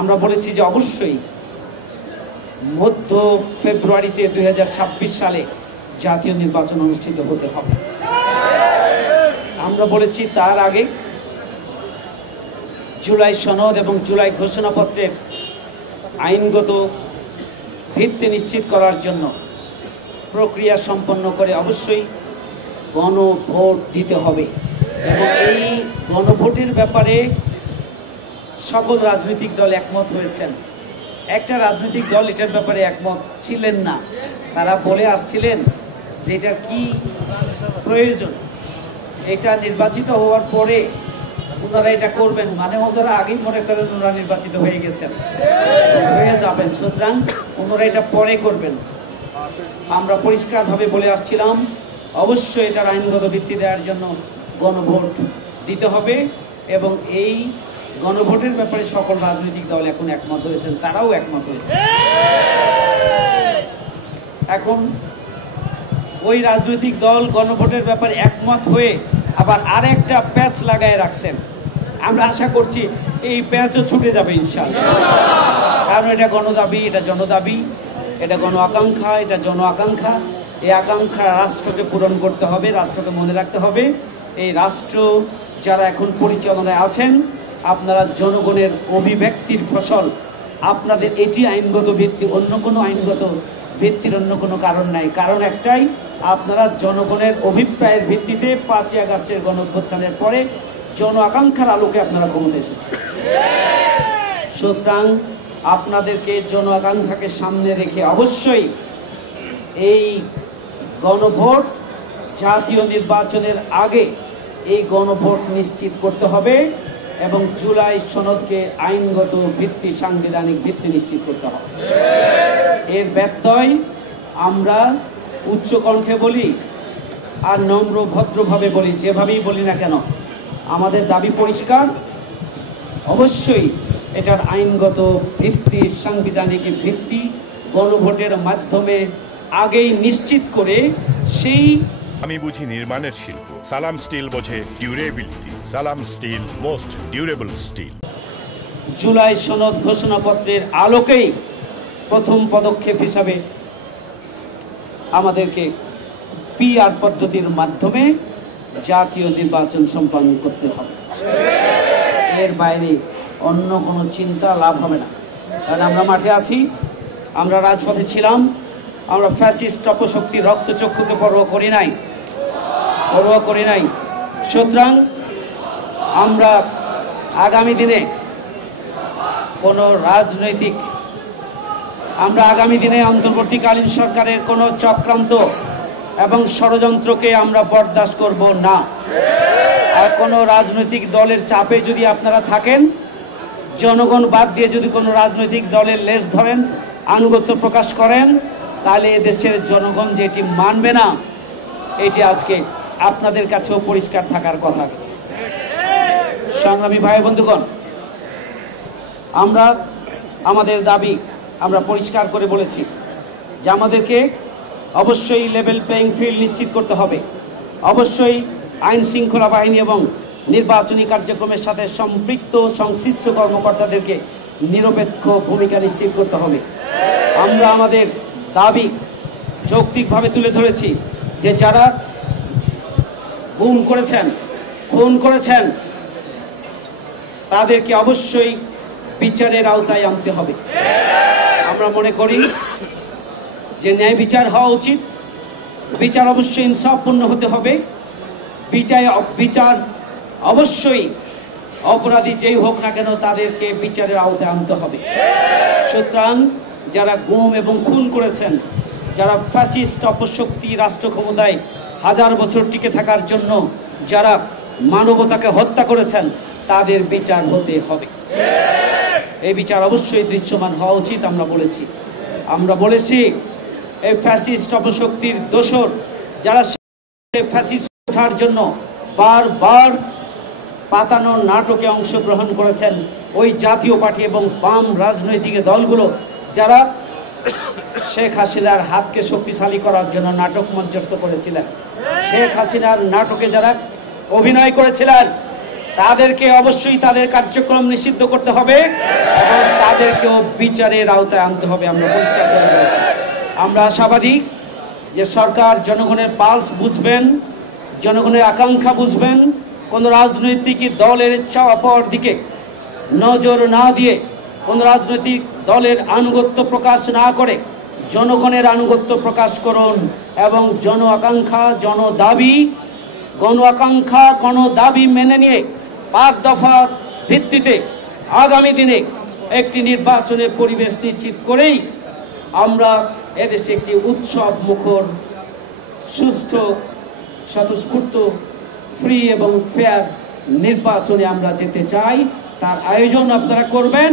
আমরা বলেছি যে অবশ্যই মধ্য ফেব্রুয়ারিতে 2026 সালে জাতীয় নির্বাচন অনুষ্ঠিত হতে হবে। আমরা বলেছি তার আগে জুলাই সনদ এবং জুলাই ঘোষণাপত্রের আইনগত ভিত্তি নিশ্চিত করার জন্য প্রক্রিয়া সম্পন্ন করে অবশ্যই গণভোট দিতে হবে এবং এই গণভোটের ব্যাপারে সকল রাজনৈতিক দল একমত হয়েছেন। একটা রাজনৈতিক দল এটার ব্যাপারে একমত ছিলেন না, তারা বলে আসছিলেন যে এটার কি প্রয়োজন, এটা নির্বাচিত হওয়ার পরে ওনারা এটা করবেন, মানে ওনারা আগেই মনে করেন ওনারা নির্বাচিত হয়ে গেছেন, হয়ে যাবেন, সুতরাং ওনারা এটা পরে করবেন। আমরা পরিষ্কারভাবে বলে আসছিলাম অবশ্যই এটার আইনগত ভিত্তি দেওয়ার জন্য গণভোট দিতে হবে এবং এই গণভোটের ব্যাপারে সকল রাজনৈতিক দল এখন একমত হয়েছেন, তারাও একমত হয়েছে। এখন ওই রাজনৈতিক দল গণভোটের ব্যাপারে একমত হয়ে আবার আরেকটা প্যাচ লাগায় রাখছেন। আমরা আশা করছি এই প্যাচও ছুটে যাবে ইনশাআল্লাহ, কারণ এটা গণদাবি, এটা জনদাবি, এটা গণ আকাঙ্ক্ষা, এটা জন আকাঙ্ক্ষা। এই আকাঙ্ক্ষা রাষ্ট্রকে পূরণ করতে হবে, রাষ্ট্রকে মনে রাখতে হবে। এই রাষ্ট্র যারা এখন পরিচালনায় আছেন, আপনারা জনগণের অভিব্যক্তির ফসল, আপনাদের এটি আইনগত ভিত্তি, অন্য কোনো আইনগত ভিত্তির অন্য কোনো কারণ নাই। কারণ একটাই, আপনারা জনগণের অভিপ্রায়ের ভিত্তিতে 5ই আগস্টের গণঅভ্যুত্থানের পরে জন আকাঙ্ক্ষার আলোকে আপনারা ক্ষমতায় এসেছেন। সুতরাং আপনাদেরকে জন আকাঙ্ক্ষাকে সামনে রেখে অবশ্যই এই গণভোট জাতীয় নির্বাচনের আগে এই গণভোট নিশ্চিত করতে হবে এবং জুলাই সনদকে আইনগত ভিত্তি, সাংবিধানিক ভিত্তি নিশ্চিত করতে হবে। এর ব্যত্যয় আমরা উচ্চ কণ্ঠে বলি আর নম্র ভদ্রভাবে বলি, যেভাবেই বলি না কেন, আমাদের দাবি পরিষ্কার, অবশ্যই এটার আইনগত ভিত্তি, সাংবিধানিক ভিত্তি গণভোটের মাধ্যমে আগেই নিশ্চিত করে সেই আমি বুঝি নির্মাণের শিল্প, সালাম স্টিল বোঝে durability, Salam steel most durable steel. জুলাই সনদ ঘোষণাপত্রের আলোকেই প্রথম পদক্ষেপ হিসাবে আমাদেরকে পিআর পদ্ধতির মাধ্যমে জাতীয় নির্বাচন সম্পন্ন করতে হবে। এর বাইরে অন্য কোনো চিন্তা লাভ হবে না, কারণ আমরা মাঠে আছি, আমরা রাজপথে ছিলাম, আমরা ফ্যাসিস্ট অপশক্তির রক্তচক্ষুকে পরোয়া করি নাই। সুতরাং আমরা আগামী দিনে অন্তর্বর্তীকালীন সরকারের কোনো চক্রান্ত এবং ষড়যন্ত্রকে আমরা বরদাস্ত করব না। আর কোনো রাজনৈতিক দলের চাপে যদি আপনারা থাকেন, জনগণ বাদ দিয়ে যদি কোনো রাজনৈতিক দলের লেজ ধরেন, আনুগত্য প্রকাশ করেন, তাহলে এদেশের জনগণ যেটি মানবে না, এটি আজকে আপনাদের কাছেও পরিষ্কার থাকার কথা। সংগ্রামী ভাই বন্ধুগণ, আমরা আমাদের দাবি আমরা পরিষ্কার করে বলেছি যে আমাদেরকে অবশ্যই লেভেল প্লেইং ফিল্ড নিশ্চিত করতে হবে, অবশ্যই আইন শৃঙ্খলা বাহিনী এবং নির্বাচনী কার্যক্রমের সাথে সম্পৃক্ত সংশ্লিষ্ট কর্মকর্তাদেরকে নিরপেক্ষ ভূমিকা নিশ্চিত করতে হবে। আমরা আমাদের দাবি যৌক্তিকভাবে তুলে ধরেছি যে যারা গুম করেছেন, খুন করেছেন, তাদেরকে অবশ্যই বিচারের আওতায় আনতে হবে। আমরা মনে করি যে ন্যায় বিচার হওয়া উচিত, বিচার অবশ্যই ইনসাফপূর্ণ হতে হবে, বিচার অবশ্যই অপরাধী যেই হোক না কেন তাদেরকে বিচারের আওতায় আনতে হবে। সুতরাং যারা গুম এবং খুন করেছেন, যারা ফ্যাসিস্ট অপশক্তি রাষ্ট্র ক্ষমতায় 1000 বছর টিকে থাকার জন্য যারা মানবতাকে হত্যা করেছেন, তাদের বিচার হতে হবে। এই বিচার অবশ্যই দৃশ্যমান হওয়া উচিত। আমরা বলেছি এই ফ্যাসিস্ট অপশক্তির দোসর যারা ফ্যাসিস্ট ওঠার জন্য বারবার পাতানো নাটকে অংশগ্রহণ করেছেন, ওই জাতীয় পার্টি এবং বাম রাজনৈতিক দলগুলো যারা শেখ হাসিনার হাতকে শক্তিশালী করার জন্য নাটক মঞ্চস্থ করেছিলেন, শেখ হাসিনার নাটকে যারা অভিনয় করেছিলেন, তাদেরকে অবশ্যই তাদের কার্যক্রম নিষিদ্ধ করতে হবে এবং তাদেরকেও বিচারের আওতায় আনতে হবে। আমরা পরিষ্কার করে বলেছি। আমরা আশাবাদী যে সরকার জনগণের পালস বুঝবেন, জনগণের আকাঙ্ক্ষা বুঝবেন। কোন রাজনৈতিক দলের চাওয়া পাওয়ার দিকে নজর না দিয়ে, কোন রাজনৈতিক দলের আনুগত্য প্রকাশ না করে জনগণের আনুগত্য প্রকাশ করুন এবং জন আকাঙ্ক্ষা, গণ আকাঙ্ক্ষা, গণ দাবি মেনে নিয়ে 5 দফার ভিত্তিতে আগামী দিনে একটি নির্বাচনের পরিবেশ নিশ্চিত করেই আমরা এদেশে একটি উৎসব মুখর, সুষ্ঠু, স্বতঃস্ফূর্ত, ফ্রি এবং ফেয়ার নির্বাচনে আমরা যেতে চাই। তার আয়োজন আপনারা করবেন।